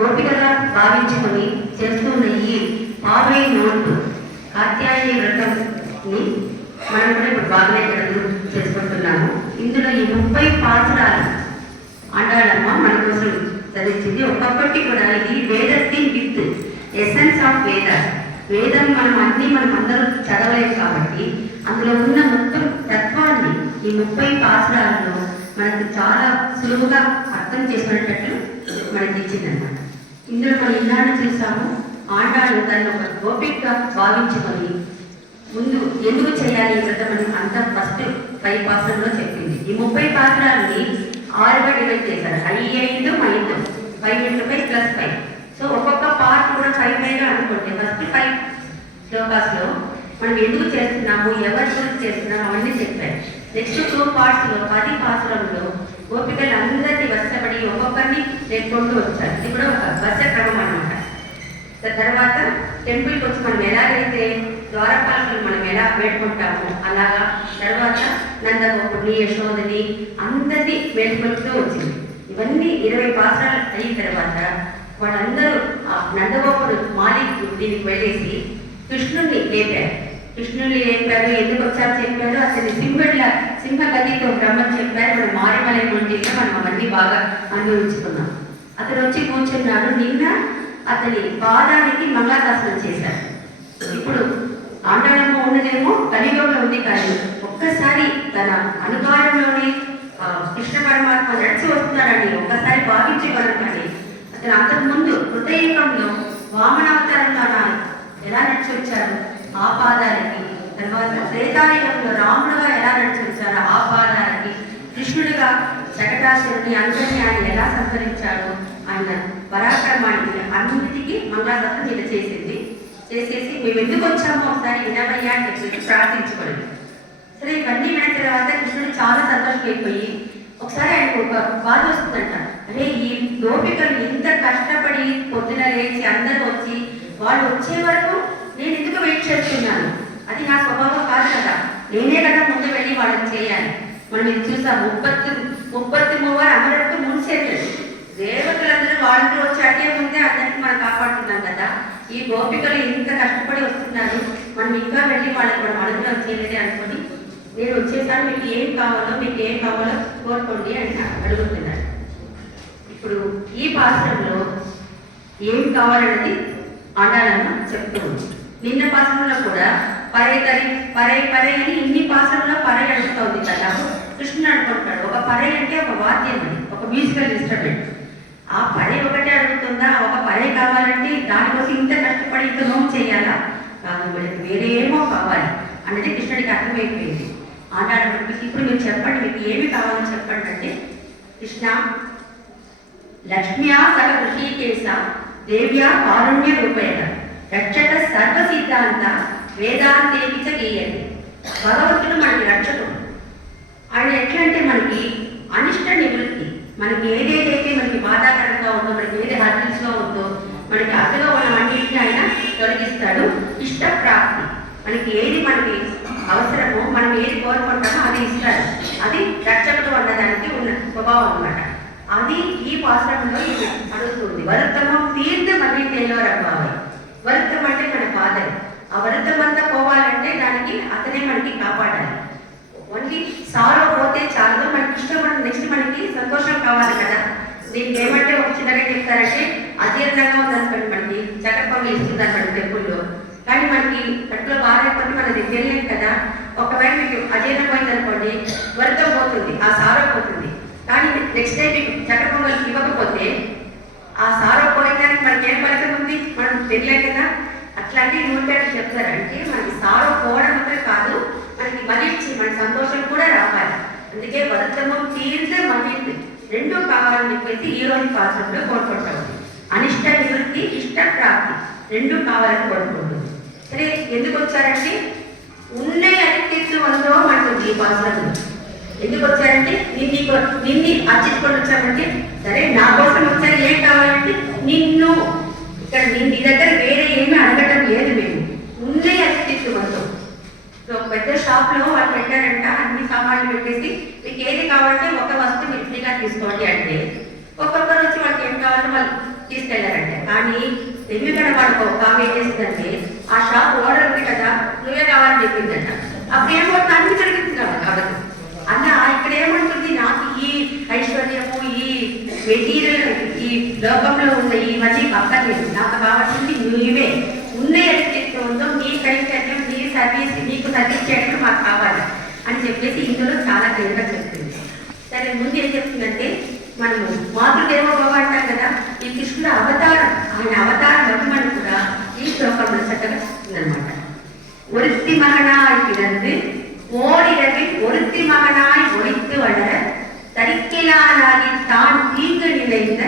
గోపికగా భావించుకొని చేస్తున్న ఈ 60 నోట్లు కాత్యాయని వ్రతంని మనం కూడా ఇప్పుడు బాగానే చేసుకుంటున్నాము. ఇందులో ఈ 30 పాసురాలు ఆండాళమ్మ మన కోసం చదివించింది. ఒక్కొక్కటి కూడా ఇది వేదత్తి విత్ ఎసెన్స్ ఆఫ్ వేద. వేదం మనం అందరూ చదవలేము కాబట్టి అందులో ఉన్న మొత్తం తత్వాన్ని ఈ 30 పాసురాలలో మనకు చాలా సులువుగా అర్థం చేసుకునేటట్లు మనకి ఇచ్చిందన్నమాట. ఇందులో మనం ఈనాడు చూసాము, ఆండాళ్ళు దాన్ని ఒక గోపికగా భావించుకొని ముందు ఎందుకు చేయాలి ఈ వ్రతం అని అంత ఫస్ట్ 5 పాసురంలో చెప్పింది. ఈ 30 పాసురాలని 6గా డివైడ్ చేశారు. 5 5 5 సో ఒక్కొక్క పార్ట్ కూడా 5 అనుకోండి. ఫస్ట్ 5 శ్లోకాస్లో మనం ఎందుకు చేస్తున్నాము, ఎవరి గురించి చేస్తున్నాము అవన్నీ చెప్పారు. నెక్స్ట్ 2 పార్ట్స్లో 10 పాసురంలో గోపికలు అందరినీ వశపడి ఒక్కొక్కరిని నేర్చుకుంటూ వచ్చారు. ఇది కూడా ఒక వశ క్రమం అనమాట. తర్వాత టెంపుల్కి వచ్చి మనం ఎలాగైతే ద్వారపాలకులు మనం ఎలా వేడుకుంటామో అలాగా తర్వాత నందగోపుడిని యశోదని అందరినీ వేడుకుంటూ వచ్చింది. ఇవన్నీ 20 పాసురాలు అయిన తర్వాత వాళ్ళందరూ ఆ నందగోపుడు మాలి దీనికి వెళ్ళేసి కృష్ణుడిని లేపారు. ఎందుకు వచ్చారు చెప్పారు. అతని సింహగతితో బ్రహ్మని చెప్పారు. మనం మారిమలై ఒంటిగా మనం అవన్నీ బాగా అనుభవించుకున్నాం. అతను వచ్చి కూర్చున్నాడు. నిన్న అతని పాదానికి మంగళాశాసనం చేశారు. ఇప్పుడు ఆండాళమ్మ ఉన్నదేమో కలియుగంలో ఉంది, కానీ ఒక్కసారి తన అనుకారంలోనే కృష్ణ పరమాత్మ నడిచి వస్తున్నాడని ఒక్కసారి భావించగలగాలి. అతను అంతకుముందు హృదయకంలో వామనావతారంలో ఎలా నడిచి వచ్చారు ఆ పాదాలకి, తర్వాత త్రేతాయుగంలో రాముడుగా ఎలా నడిచి వచ్చారో ఆ పాదాలకి, కృష్ణుడిగా జగదాసురుని అందరినీ ఆయన ఎలా సంహరించాడు, ఆయన పరాక్రమానికి అన్నిటికీ మంగళాశాసనం ఇలా చేసేసి మేము ఎందుకు వచ్చామో ఒకసారి వినవయ్యా అని చెప్పేసి ప్రార్థించుకోలేదు. సరే ఇవన్నీ విన్న తర్వాత కృష్ణుడు చాలా సంతోషమైపోయి ఒకసారి ఆయనకు ఒక బాధ వస్తుందంట. అరే ఈ గోపికలు ఇంత కష్టపడి పొద్దున లేచి అందరూ వచ్చి వాళ్ళు వచ్చే వరకు నేను ఎందుకు వెయిట్ చేస్తున్నాను, అది నా స్వభావం కాదు కదా, నేనే కదా ముందు వెళ్ళి వాళ్ళని చేయాలి. మనం ఇది చూసాం, 33 అమరత్తు మున్సేటది దేవతలందరూ వాళ్ళతో వచ్చి అటే ముందే అందరికీ మనం కాపాడుతున్నాం కదా. ఈ గోపికలు ఇంత కష్టపడి వస్తున్నారు, మనం ఇంకా వెళ్ళి వాళ్ళకి మనం అనుగ్రహం చేయలేదే అనుకోని నేను వచ్చేసాను, మీకు ఏం కావాలో కోరుకోండి అని అడుగుతున్నాను. ఇప్పుడు ఈ పాత్రలో ఏం కావాలన్నది ఆండాళమ్మ చెప్తుంది. నిన్న పాత్రలో కూడా పరే అని ఇన్ని పాత్రలో పరే అడుగుతుంది కదా. కృష్ణుడు అనుకుంటాడు ఒక పరే అంటే ఒక వాద్యం అని, ఒక మ్యూజికల్ ఇన్స్ట్రుమెంట్. ఆ పరే ఒకటే అడుగుతుందా, ఒక పరే కావాలంటే దానికోసం ఇంత కష్టపడి ఇంత నోము చేయాలా, కాదు వీళ్ళకి వేరే ఏమో కావాలి అనేది కృష్ణుడికి అర్థమైపోయింది. ఆండాళమ్మకి ఇప్పుడు మీరు చెప్పండి, మీకు ఏమి కావాలో చెప్పండి అంటే, కృష్ణ లక్ష్మ్యా సహ ఋషికేశ దేవ్యా కారుణ్య రూపేణ రక్షక సర్వ సిద్ధాంత వేదాంతేపిచ గీయండి. భగవంతుడు మనకి రక్షకుడు. ఆయన ఎట్లా అంటే మనకి అనిష్ట నివృత్తి, మనకి ఏదైతే మనకి బాధాకరంగా ఉందో, మనకి ఏది హర్టిల్స్లో ఉందో, మనకి అడ్డుగా ఉన్న అన్నింటినీ ఆయన తొలగిస్తాడు. ఇష్ట ప్రాప్తి, మనకి మనకి అవసరమో మనం ఏది కోరుకుంటామో అది ఇస్తాడు. అది రక్షకుడు అన్నదానికి ఉన్న స్వభావం అన్నమాట. అది ఈ పాశ్రంలో అడుగుతుంది. వరుత్తమం తీర్థ మళ్ళీ తేలోరవ్వాలి. వరుత్తం అంటే మన ఫాదర్. ఆ వరుత్తం అంతా పోవాలంటే దానికి అతనే మనకి కాపాడాలి. ఓన్లీ సారో పోతే చాలు, మనకి ఇష్టం. నెక్స్ట్ మనకి సంతోషం కావాలి కదా. దీనికి ఏమంటే ఒక చిన్నగా చెప్తారంటే అజీర్ణంగా ఉందనుకోండి, మనకి చక్కపంగా ఇస్తుందని మన టెంపుల్లో. కానీ మనకి కట్టులో బాగాలేకపోతే మనది తెలియదు కదా. ఒకవేళ మీకు అజీర్ణం పోయిందనుకోండి, వరుత్తం పోతుంది, ఆ సారో పోతుంది. కానీ నెక్స్ట్ టైం మీకు చక్కెర పొంగల్ ఇవ్వకపోతే ఆ సారో పోయడానికి మనకి ఏం ఫలితం ఉంది, మనం తెలియదు కదా. అట్లాంటి నూనె చెప్తారు. అంటే మనకి సారో పోవడం మాత్రం కాదు, మనకి మళ్ళీ మన సంతోషం కూడా రావాలి. అందుకే వరుత్తము తీర్థ మళ్ళీ రెండూ కావాలని చెప్పేసి ఈ రోజు పాత్రలో కోరుకుంటాము. అనిష్ట నివృత్తి, ఇష్ట ప్రాప్తి రెండూ కావాలని కోరుకుంటుంది. సరే ఎందుకు వచ్చారంటే ఉన్నే అతిథిత్వ వందో మనకు ఈ పాత్రలు ఎందుకు వచ్చారంటే నిన్ను అర్చించుకొని వచ్చామంటే, సరే నా కోసం వచ్చారు, ఏం కావాలంటే నిన్ను ఇక్కడ నీ దగ్గర వేరే ఏమీ అడగటం లేదు. మేము ఉన్నే అతిథిత్వంతో ఒక పెద్ద షాప్లో వాళ్ళు పెట్టారంట, అన్ని సామాన్లు పెట్టేసి మీకు ఏది కావాలంటే ఒక వస్తువు మీరు ఫ్రీగా తీసుకోండి అంటే, ఒక్కొక్కరు వచ్చి వాళ్ళకి ఏం కావాలో వాళ్ళు తీసుకెళ్లారంటే. కానీ తెలివిగడ వాడు ఒక ఆమె ఏం చేసిందంటే ఆ షాప్ ఓనర్ ఉంది కదా, నువ్వే కావాలని చెప్పిందంట. అప్పుడు ఏమవుతుంది, అన్ని జరిగింది కాబట్టి అన్న ఇక్కడ ఏమంటుంది, నాకు ఈ ఐశ్వర్యము ఈ మెటీరియల్ ఈ లోకంలో ఉన్న ఇవన్నీ పక్కలేదు, నాకు కావాల్సింది నీవే ఉన్న ఏదైతే ఉందో నీ కైంకర్యం నీ సర్వీస్ నీకు సర్వీస్ చేయడం మాకు కావాలి అని చెప్పేసి ఇందులో చాలా క్లియర్గా చెప్తుంది. సరే ముందు ఏం చెప్తుందంటే, మనము మాతృదేవోభవ అంటాం కదా, ఈ కృష్ణుడు అవతారం, ఆయన అవతారం మహిమను కూడా ఈ శ్లోకంలో చక్కగా చెప్తుందనమాట. ஒருத்தி மகனாய் பிறந்து ஓரிரவில் ஒருத்தி மகனாய் ஒழித்து வளர தரிக்கிலானாகி தான் தீங்கு நினைந்த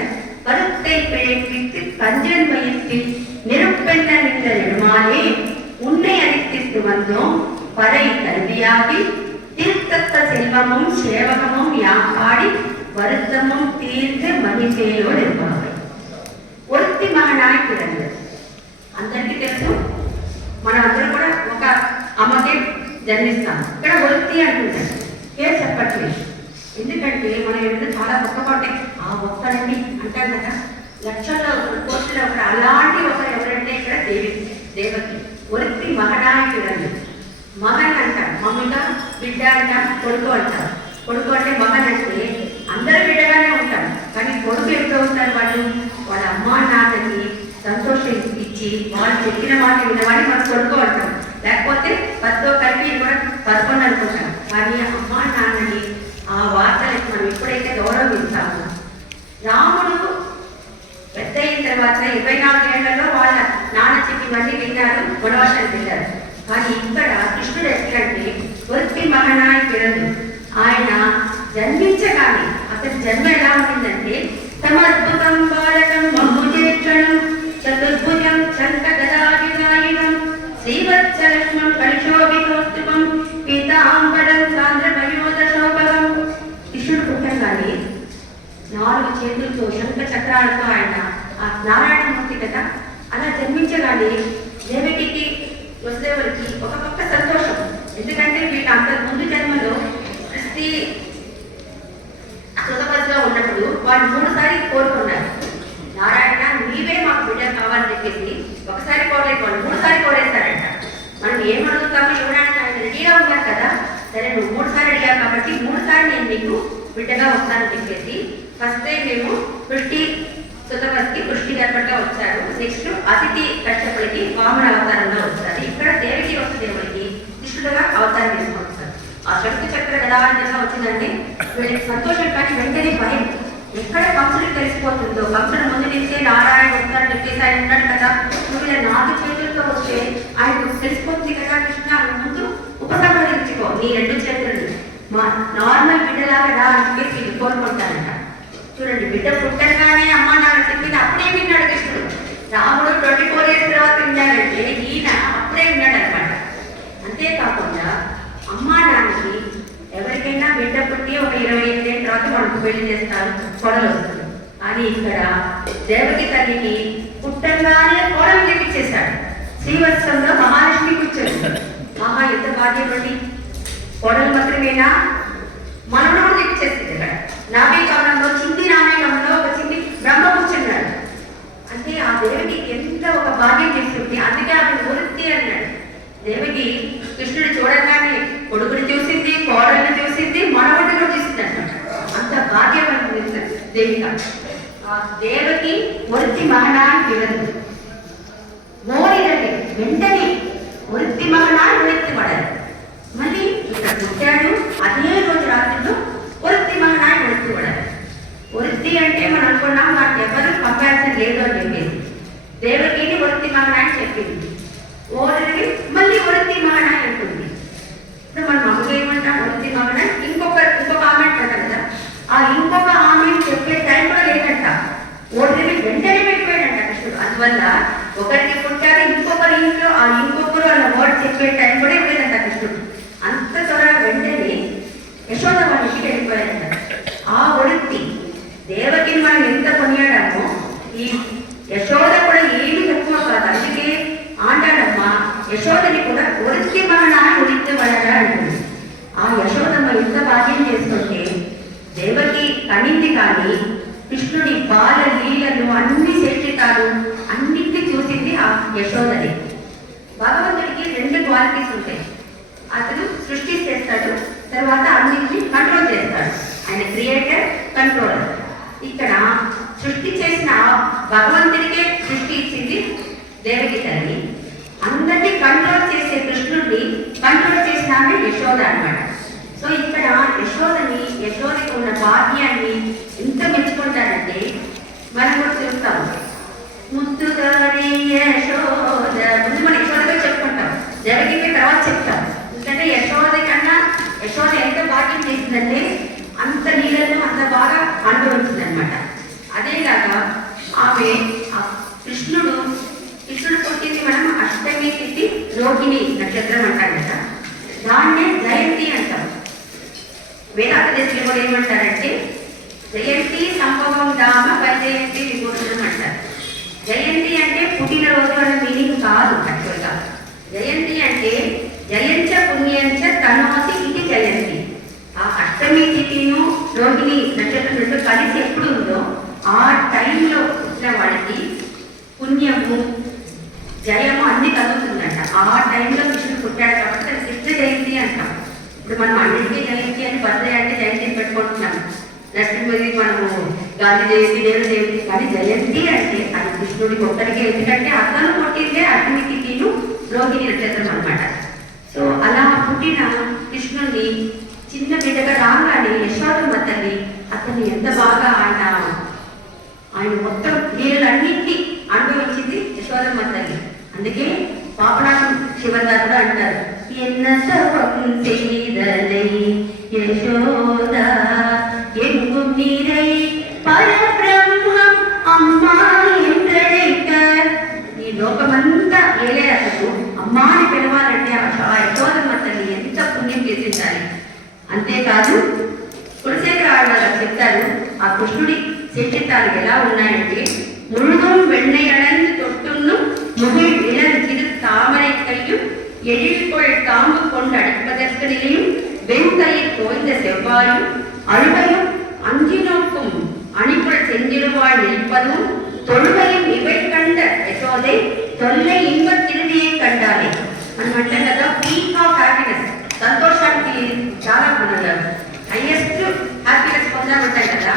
கருத்தை பிழைப்பித்து கஞ்சன் வயிற்றில் நெருப்பெண்ண நின்ற நெடுமாலே உன்னை அரித்திட்டு வந்தோம் பறை கல்வியாகி திருத்தத்த செல்வமும் சேவகமும் யாம் பாடி வருத்தமும் தீர்ந்து மகிழ்ச்சியோடு இருப்பார்கள். ஒருத்தி மகனாய் பிறந்து అందరికీ తెలుసు, మనందరూ కూడా ఒక అమ్మకే జన్మిస్తాం. ఇక్కడ ఒత్తి అంటుంటారు, పేరు చెప్పట్లేదు. ఎందుకంటే మనం ఏదైనా చాలా గొప్పగా ఉంటాయి, ఆ ఒక్కరండి అంటాం కదా, లక్షల్లో కోట్ల ఒకరు అలాంటి ఒకరు ఎవరంటే ఇక్కడ దేవకి ఒత్తి మహనానికి రండి. మగన్ అంటారు, మమ్మీగా బిడ్డ అంటాం, కొడుకు అంటారు. కొడుకు అంటే మగన్ అంటే అందరూ బిడ్డగానే ఉంటారు, కానీ కొడుకు ఎప్పుడు ఉంటారు, వాళ్ళ అమ్మా నాన్నకి సంతోషం ఇచ్చి వాళ్ళు చెప్పిన మాట విన్నవాడిని మనం కొడుకు అంటాం. లేకపోతే పదో కలిపి కూడా 11 అనుకుంటాం. కానీ అమ్మా నాన్నని ఆ వార్తలకు మనం ఎప్పుడైతే గౌరవిస్తామో, రాముడు పెద్ద అయిన తర్వాత 24 ఏళ్లలో వాళ్ళ నాన్న చెప్పివన్నీ విన్నారు, వనవాసానికి వెళ్ళారు. కానీ ఇక్కడ కృష్ణుడు ఎట్లంటే ఒత్తి మహనాయి పిరదు, ఆయన జన్మించగానే అతని జన్మ ఎలా ఉంటుందంటే, సమద్భుతం బాలకం మహుజేక్షణం చతుర్భుజం శంఖగదాయుధాయుధం శ్రీవత్సలక్ష్మం కలిశోభితోత్తుమం పీతాంబరం సాంద్రమయోదశోభవం. కృష్ణుడు పుట్టంగానే 4 చేతులతో శంఖ చక్రాలతో ఆయన ఆ నారాయణమూర్తి కదా అలా జన్మించగానే దేవకికి వసుదేవుడికి ఒక పక్క సంతోషం. ఎందుకంటే వీళ్ళ అంతకు ముందు జన్మలో సృష్టి సుతపతిగా ఉన్నప్పుడు వాళ్ళు 3 సార్లు కోరుకున్నారు, నారాయణ నీవే మాకు బిడ్డ కావాలని చెప్పేసి. ఒకసారి కోరలేదు, వాళ్ళు 3 సార్లు కోరేస్తారంట. మనం ఏమడుగుతామో ఇవ్వడానికి ఆయన రెడీగా ఉన్నారు కదా, సరే నువ్వు 3 సార్లు అడిగావు కాబట్టి 3 సార్లు నేను నీకు బిడ్డగా వస్తానని చెప్పేసి ఫస్ట్ టైం మేము సృష్టి సుతపతికి కృష్ణి గర్భంగా వచ్చారు. నెక్స్ట్ అతిథి కశ్యపుడికి వామన అవతారంలో వచ్చారు. ఇక్కడ దేవికి వసుదేవుడికి కృష్ణుడుగా అవతారం తీసుకొస్తారు. ఆ శక్తి చక్ర గదాంతంగా వచ్చిందంటే వీళ్ళకి సంతోషం, కానీ వెంటనే భయం. ఎక్కడ కంసుడికి తెలిసిపోతుందో, కంసుడు ముందు నుంచే నారాయణ వస్తారని చెప్పేసి ఆయన ఉన్నాడు కదా, నువ్వు ఇలా 4 చేతులతో వస్తే ఆయనకు తెలిసిపోతుంది కదా, కృష్ణ ముందు ఉపసంహరించుకో నీ 2 చేతులని, మా నార్మల్ బిడ్డలాగా రా అని చెప్పేసి ఇది కోరుకుంటారంట. చూడండి, బిడ్డ పుట్టగానే అమ్మ నాన్న చెప్పింది అప్పుడే విన్నాడు కృష్ణుడు. రాముడు 24 years తర్వాత విన్నాడంటే ఈయన అప్పుడే విన్నాడు అనమాట. అంతేకాకుండా అమ్మా నాన్నకి ఎవరికైనా బిడ్డ పుట్టి ఒక 25 ఏళ్ళ తర్వాత మనకు పెళ్లి చేస్తారు, కొడలు వస్తుంది. కానీ ఇక్కడ దేవకి తల్లికి పుట్టంగానే కోడలు తెప్పించేశాడు. శ్రీవత్సంలో మహాలక్ష్మి కూర్చొని మహా ఎంత బాధ్యపడి కోడలు మాత్రమేనా, మనను కూడా తెప్పించేసింది. ఇక్కడ నాభీకమలంలో చింది నామేకంలో ఒక చింది బ్రహ్మ కూర్చున్నాడు. అంటే ఆ దేవికి ఎంత ఒక భాగ్యం చేస్తుంది. అందుకే ఆమె వృత్తి అన్నాడు. దేవికి కృష్ణుడు చూడగానే కొడుకుని చూసింది, కోడల్ని చూసింది, మనవడిని కూడా చూసింది అనమాట. అంత భాగ్యం అనిపిస్తుంది దేవిక. ఆ దేవకి వృత్తి మహనాన్ని పిలదు ఓడిరవి వెంటనే వృత్తి మహనాన్ని వృత్తి పడదు. మళ్ళీ ఇక్కడ పుట్టాడు, అదే రోజు రాత్రిలో వృత్తి మహనాన్ని వృత్తి పడదు. వృత్తి అంటే మనం అనుకున్నాం నాకు ఎవరు కంపారిజన్ లేదు అని చెప్పేసి దేవకిని వృత్తి మహనాన్ని చెప్పింది. ఓడిరవి మళ్ళీ వృత్తి మహనాన్ని అంటుంది. ఇప్పుడు మనం అమ్మగా ఏమంటాం, వృత్తి మహనాన్ని ఇంకొక ఆమె అంటారు కదా, ఆ ఇంకొక ఆమె చెప్పే టైం కూడా లేదంట. ఓడిరవి వెంటనే వెళ్ళిపోయాడంట కృష్ణుడు. అందువల్ల ఒకరికి పుట్టారు, ఇంకొకరి ఇంట్లో ఆ ఇంకొకరు అలా వర్డ్ చెప్పే టైం కూడా ఇవ్వలేదంట కృష్ణుడు. అంత త్వరగా వెంటనే యశోద వాళ్ళ ఇంటికి వెళ్ళిపోయారంట. ఆ వృత్తి దేవకిని మనం ఎంత కొనియాడామో ఈ యశోద కూడా ఏమి తక్కువ కాదు. అందుకే ఆండాడమ్మ యశోదని కూడా వృత్తి మహనాన్ని ఉడిత్తి పడగా అంటుంది. ఆ యశోదమ్మ ఎంత భాగ్యం చేసుకుంటే దేవకి కనింది, కానీ కృష్ణుడి బాల లీలలు అన్ని శేషితాలు అన్నింటినీ చూసింది ఆ యశోదని. భగవంతుడికి రెండు క్వాలిటీస్ ఉంటాయి. అతను సృష్టి చేస్తాడు, తర్వాత అన్నింటినీ కంట్రోల్ చేస్తాడు. ఆయన క్రియేటర్, కంట్రోలర్. ఇక్కడ సృష్టి చేసిన భగవంతుడికే సృష్టి ఇచ్చింది దేవకి తల్లి. అందరినీ కంట్రోల్ చేసే కృష్ణుడిని కంట్రోల్ చేసిన ఆమె యశోద అన్నమాట. సో ఇక్కడ యశోదకి ఉన్న భాగ్యాన్ని ఎంత మెచ్చుకుంటారంటే మనం కూడా చూస్తాము. ముద్దుగారి యశోద, ముందు మనం యశోదగా చెప్పుకుంటాం, దేవకికి తర్వాత చెప్తాం. ఎందుకంటే యశోద కన్నా యశోద ఎంత భాగ్యం చేసిందంటే అంత నీళ్ళను అంత బాగా అనుభవించింది అనమాట. అదేలాగా ఆమె కృష్ణుడు పుట్టింది మనం అష్టమి తిథి రోహిణి నక్షత్రం అంటాం కదా, దాన్నే జయంతి అంటాం. వేదాంత దశలో కూడా ఏమంటారంటే జయంతి సంభవం దామ వైజయంతి విభూషణం అంటారు. జయంతి అంటే పుట్టినరోజు అనే మీనింగ్ కాదు. యాక్చువల్గా జయంతి అంటే జయంచ పుణ్యంచ తనోసి ఇది జయంతి. ఆ అష్టమి తిథిను రోహిణి నక్షత్రం రెండు కలిసి ఎప్పుడు ఉందో ఆ టైంలో పుట్టిన వాడికి పుణ్యము జయము అన్ని కలుగుతుందంట. ఆ టైంలో కృష్ణుడు పుట్టాడు కాబట్టి అది కృష్ణ జయంతి అంటాం. ఇప్పుడు మనం అన్నింటికీ జయంతి అని బర్త్డే అంటే జయంతిని పెట్టుకుంటున్నాం. నరసింహది మనము గాంధీ జయంతి, దేవ జయంతి, కానీ జయంతి అంటే అది కృష్ణుడికి ఒక్కడికి. ఎందుకంటే అతను పుట్టిందే అగ్ని తిథిను రోహిణి నక్షత్రం అనమాట. సో అలా పుట్టిన కృష్ణుడిని చిన్న బిడ్డగా రాగానే యశోదమ్మ తల్లి అతన్ని ఎంత బాగా ఆయన మొత్తం నీళ్ళన్నింటినీ అనుభవించింది యశోదమ్మ తల్లి. అందుకే పాపనాశం శివదాసుడు అంటారు, ఎన్న సర్వం செய்தலை యశోద எங்கும் நீரை పరబ్రహ్మం అమ్మా ఎందరైక. ఈ లోకమంతా ఏలే అసలు అమ్మాని పిలవాలంటే ఆ యశోదమ్మ తల్లి ఎంత పుణ్యం చేసించాలి. అంతేకాదు కులశేఖర గారు చెప్తారు, ఆ కృష్ణుడి శేషితాలు ఎలా ఉన్నాయంటే முழுதும் வெண்ணை அடைந்து தொட்டுண்ணும் முகில் இளம் சிறு தாமரை கையும் எழில்கொள் தாம்பு கொண்டு அடிப்பதற்கு நிலையும் வெண்கையில் தோய்ந்த செவ்வாயும் அழுகையும் அஞ்சி நோக்கும் அணிக்குள் செஞ்சிருவாய் நிற்பதும் தொழுகையும் இவை கண்ட యశోదే தொல்லை இன்பத் திருடியை కండాలి. మనం అంటాం కదా పీక్ ఆఫ్ హ్యాపీనెస్, సంతోషానికి చాలా హైయెస్ట్ హ్యాపీనెస్ పొందామంటాయి కదా.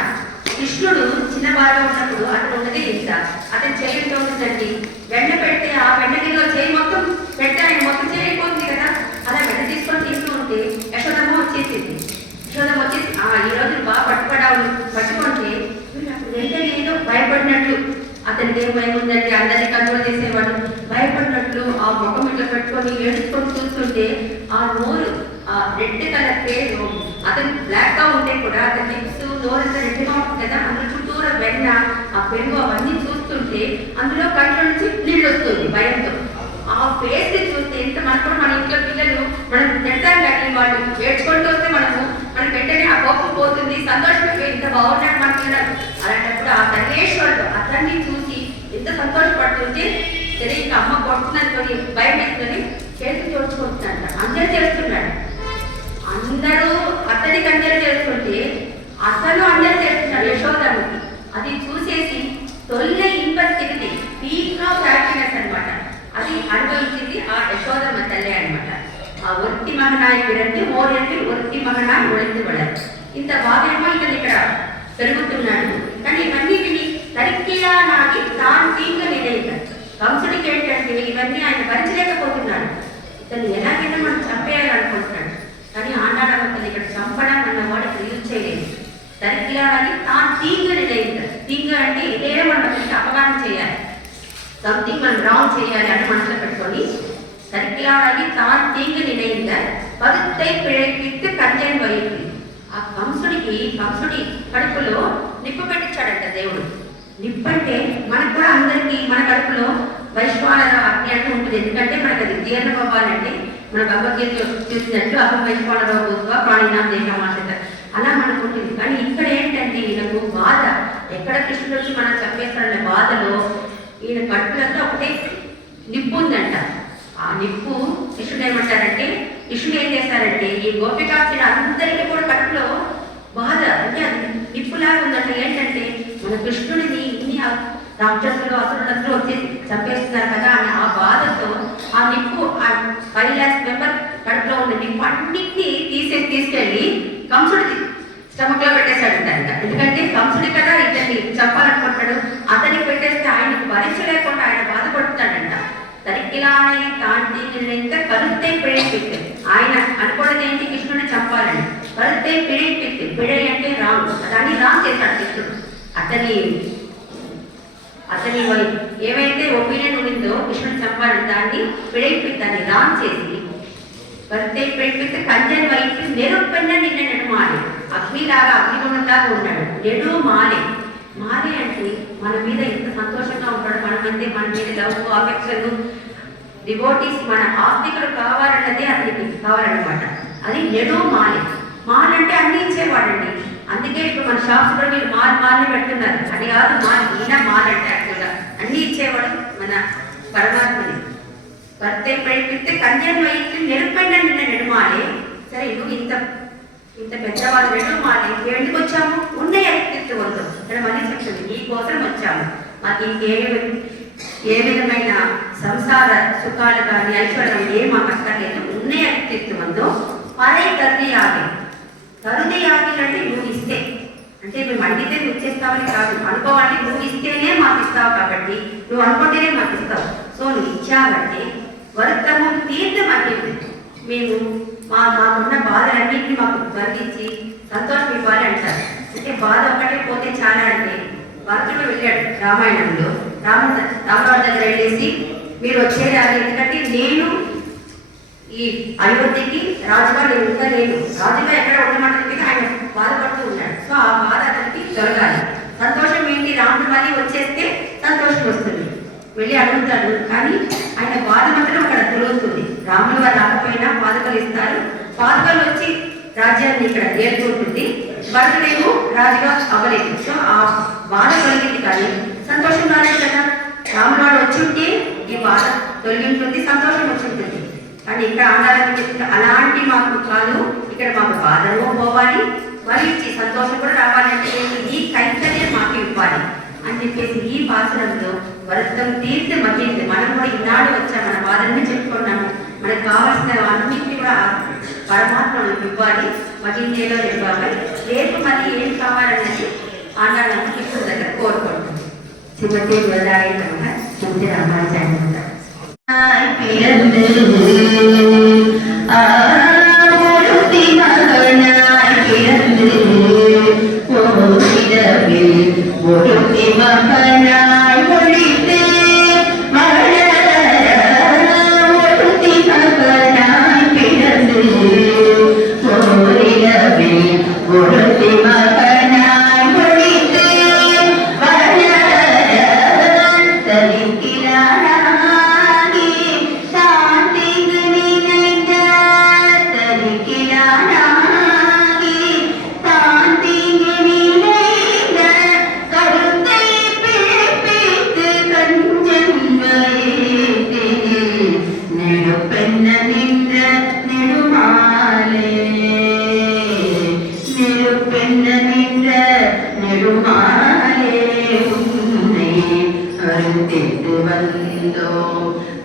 కృష్ణుడు చిన్న బాగా ఉన్నప్పుడు అతను ఉన్నది ఇంత, అతను చేయంతో ఉందండి. వెన్న పెడితే ఆ వెన్నగిలో చేయి మొత్తం పెడితే ఆయన మొత్తం చేయకపోతుంది కదా. అలా వెన్న తీసుకొని తింటూ ఉంటే యశోదమ్మ వచ్చేసింది. యశోదమ్మ వచ్చేసి ఈ రోజు బాగా పట్టుకుంటే వెంటనే ఏదో భయపడినట్లు, అతనికి ఏం భయం ఉందండి, అందరినీ కంట్రోల్ చేసేవాడు, భయపడినట్లు ఆ ముఖం ఇట్లా పెట్టుకొని ఏడుచుకొని చూస్తుంటే ఆ నోరు ఆ రెడ్ కలర్ పేరు, అతను బ్లాక్ గా ఉంటే కూడా అతని లిప్స్ నోరంతా రెడ్గా ఉంటుంది కదా, అందులో చుట్టూరా వెన్న ఆ పెరుగు అవన్నీ చూస్తుంటే అందులో కంట్లో నుంచి నీళ్ళు వస్తుంది భయంతో. ఆ ఫేస్ ని చూస్తే ఎంత మనకు మన ఇంట్లో పిల్లలు మనం తింటాం కానీ వాళ్ళు ఏడ్చుకుంటూ వస్తే మనకి వెంటనే ఆ కోపం పోతుంది, సంతోషంగా ఇంత బాగున్నట్టు మనకు తినాలి. అలాంటప్పుడు ఆ సర్వేశ్వరుడు అతన్ని చూసి ఎంత సంతోషపడుతుంటే సరే ఇంకా అమ్మ కొడుతున్నది భయం వేసుకొని చేతులు తోడుచుకుంటున్నాడు. అందరూ చేస్తున్నాడు, అందరూ అతనికి అందరూ చేస్తుంటే అతను అందరూ చేస్తున్నాడు యశోదమ్మకి. అది చూసేసి తొలి ఇంపత్తిది పీక్ ఆఫ్ హ్యాపీనెస్ అనమాట. అది అనుభవించింది ఆ యశోదమ్మ తల్లి అనమాట. ఆ ఒత్తి మహనాయి విరండి ఓరండి ఒత్తి మహనాయి ఒళింది వడదు. ఇంత బాగేమో ఇతను ఇక్కడ పెరుగుతున్నాడు. కానీ ఇవన్నీ విని తరిక్కిలా నాగి తాను తీంగ నిలయిక. కంసుడికి ఏంటంటే ఇవన్నీ ఆయన భరించలేకపోతున్నాడు. ఇతను ఎలాగైనా మనం చంపేయాలనుకుంటున్నాడు. కానీ ఆండాడమ్మ తల్లి ఇక్కడ చంపడం అన్న వాడికి యూజ్ చేయలేదు. తరిక్కిలా నాగి తాను తీంగ నిలయిక. తీంగ అంటే ఇదే మనకి అపకారం చేయాలి, సంథింగ్ మనం రాంగ్ చేయాలి అని మనసులో పెట్టుకొని తరిక్కిలాడాగి తాను తీంగ నిలయిక పదుత్తై పిழைப்பித்து కంజన్ వైపు. ఆ కంసుడి కడుపులో నిప్పు పెట్టించాడంట దేవుడు. నిప్పు అంటే మనకు కూడా అందరికీ మన కడుపులో వైశ్వానర అగ్ని అంటే ఉంటుంది. ఎందుకంటే మనకు అది జీర్ణం అవ్వాలంటే మన భగవద్గీత చూసినట్టు అహం వైశ్వానర భూత్వా ప్రాణినాం దేహమాసత అలా మనకు ఉంటుంది. కానీ ఇక్కడ ఏంటంటే ఈయనకు బాధ, ఎక్కడ కృష్ణుడు వచ్చి మనం చంపేస్తాడనే బాధలో ఈయన కడుపులంతా ఒకటే నిప్పు ఉందంట. ఆ నిప్పు కృష్ణుడు ఏమంటారంటే, కృష్ణుడు ఏం చేస్తారంటే ఈ గోపికాక్షుడు అందరికీ కూడా కడుపులో బాధ అంటే అది నిప్పులాగా ఉందంట. ఏంటంటే మన కృష్ణుడిని ఇన్ని రాక్షసులు అసురులందరూ వచ్చేసి చంపేస్తున్నారు కదా అని ఆ బాధతో ఆ నిప్పు ఆ 5 lakhs మెంబర్ కడుపులో ఉన్న నిప్పు అన్నింటినీ తీసుకెళ్ళి కంసుడికి స్టమక్ లో పెట్టేశాడంట. ఎందుకంటే కంసుడి కదా ఇతన్ని చంపాలనుకుంటాడు, అతనికి పెట్టేస్తే ఆయనకు భరించలేకుండా ఆయన బాధపడుతాడంట. తరికిలానే తాంటి కరుத்தை పిழைపిట్టు, ఆయన అనుకోవడం ఏంటి కృష్ణుడిని చంపాలని, కరుத்தை పిழைపిట్టు, పిழை అంటే రాంగ్, దాన్ని రాంగ్ చేశాడు కృష్ణుడు. అతని ఏవైతే ఒపీనియన్ ఉండిందో కృష్ణుడు చంపాలని దాన్ని పిழைపిట్టు, దాన్ని రాంగ్ చేసి కరుத்தை పిழைపిట్టు కంజన్ వైపు నెరుపెన్న నిన్న నెడుమాలి, అగ్నిలాగా అగ్నిగుణంలాగా ఉన్నాడు. నెడు మాలే, మాలే అంటే మన మీద ఎంత సంతోషంగా ఉంటాడు, మనమంటే మన మీద లవ్ అఫెక్షన్ డివోటీస్ మన ఆస్తికులు కావాలన్నదే అతనికి కావాలన్నమాట. అది నెడు మాలే. మాల్ అంటే అన్ని ఇచ్చేవాడండి. అందుకే ఇప్పుడు మన షాప్స్ కూడా మీరు మాల్ని పెడుతున్నారు. అది కాదు మాల్, ఈయన మాల్ అంటే యాక్చువల్గా అన్ని ఇచ్చేవాడు మన పరమాత్మని. భర్తే పడిపిస్తే కన్యన్ వైపు నెరుపెన్న నిన్న నెడుమాలే. సరే నువ్వు ఇంత పెద్దవాళ్ళు నెడుమాలే ఎందుకు వచ్చాము, ఉన్న వ్యక్తిత్వంతో ఇక్కడ మళ్ళీ చెప్తుంది నీ కోసం వచ్చాము, మాకు ఏ విధమైన సంసార సుఖాలు కానీ ఐశ్వర్యం ఏం మాకు అక్కర్లేదు, ఉన్న వ్యక్తిత్వంతో పరే కరుణయాగి. కరుణయాగి అంటే నువ్వు ఇస్తే, అంటే నువ్వు అడిగితే నువ్వు ఇచ్చేస్తావని కాదు, అనుకోవాలి నువ్వు ఇస్తేనే మాకు ఇస్తావు, కాబట్టి నువ్వు అనుకుంటేనే మాకు ఇస్తావు. సో నువ్వు ఇచ్చావంటే వరతము తీర్థం అయ్యింది, మేము మాకున్న బాధలన్నింటినీ మాకు బంధించి సంతోషం ఇవ్వాలి అంటారు. అంటే బాధ ఒకటే పోతే చాలా అంటే భరతుడు వెళ్ళాడు రామాయణంలో, రామరాజు దగ్గర వెళ్ళేసి మీరు వచ్చేయాలి, ఎందుకంటే నేను ఈ అయోధ్యకి రాజుగా నేను ఇంకా లేను, రాజుగా ఎక్కడ ఉండమంటే ఆయన బాధపడుతూ ఉన్నాడు. సో ఆ బాధ అతనికి దొరకాలి. సంతోషం ఏంటి, రాముడు మళ్ళీ వచ్చేస్తే సంతోషం వస్తుంది, వెళ్ళి అడుగుతాడు. కానీ ఆయన బాధ మాత్రం అక్కడ తొలుగుతుంది. రాములు వారు రాకపోయినా పాదుకలు ఇస్తారు, పాదుకలు వచ్చి రాజ్యాన్ని ఇక్కడ ఏర్పడుతుంది. భరతుడేమో రాజుగా అవ్వలేదు. సో ఆ బాధ తొలగింది, కానీ సంతోషం రాలేదు కదా. రాముడు వాడు వచ్చి ఉంటే ఈ బాధ తొలగింటుంది, సంతోషం వచ్చి ఉంటుంది. కానీ ఇక్కడ ఆడాలని చెప్తే అలాంటి మాకు కాదు, ఇక్కడ మాకు బాధను పోవాలి, మరి ఇచ్చి సంతోషం కూడా రావాలంటే ఈ కైతనే మాకు ఇవ్వాలి అని చెప్పేసి ఈ భాషలంలో వరదం తీర్థం మధ్యింది. మనం కూడా ఈనాడు వచ్చాం, మన బాధల్ని చెప్పుకున్నాము, మనకు కావాల్సిన అన్నింటినీ కూడా పరమాత్మను ఇవ్వాలి, మహిళలో ఇవ్వాలి. రేపు మళ్ళీ ఏం కావాలన్నది ఆడాలని కృష్ణుడి దగ్గర కోరుకుంటుంది. శ్రీమతి వరదాయ కనుక శ్రీమతి రామాచార్య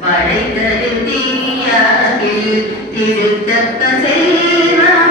படைத்தது தீயாகில் திருத்தக்க செல்வம்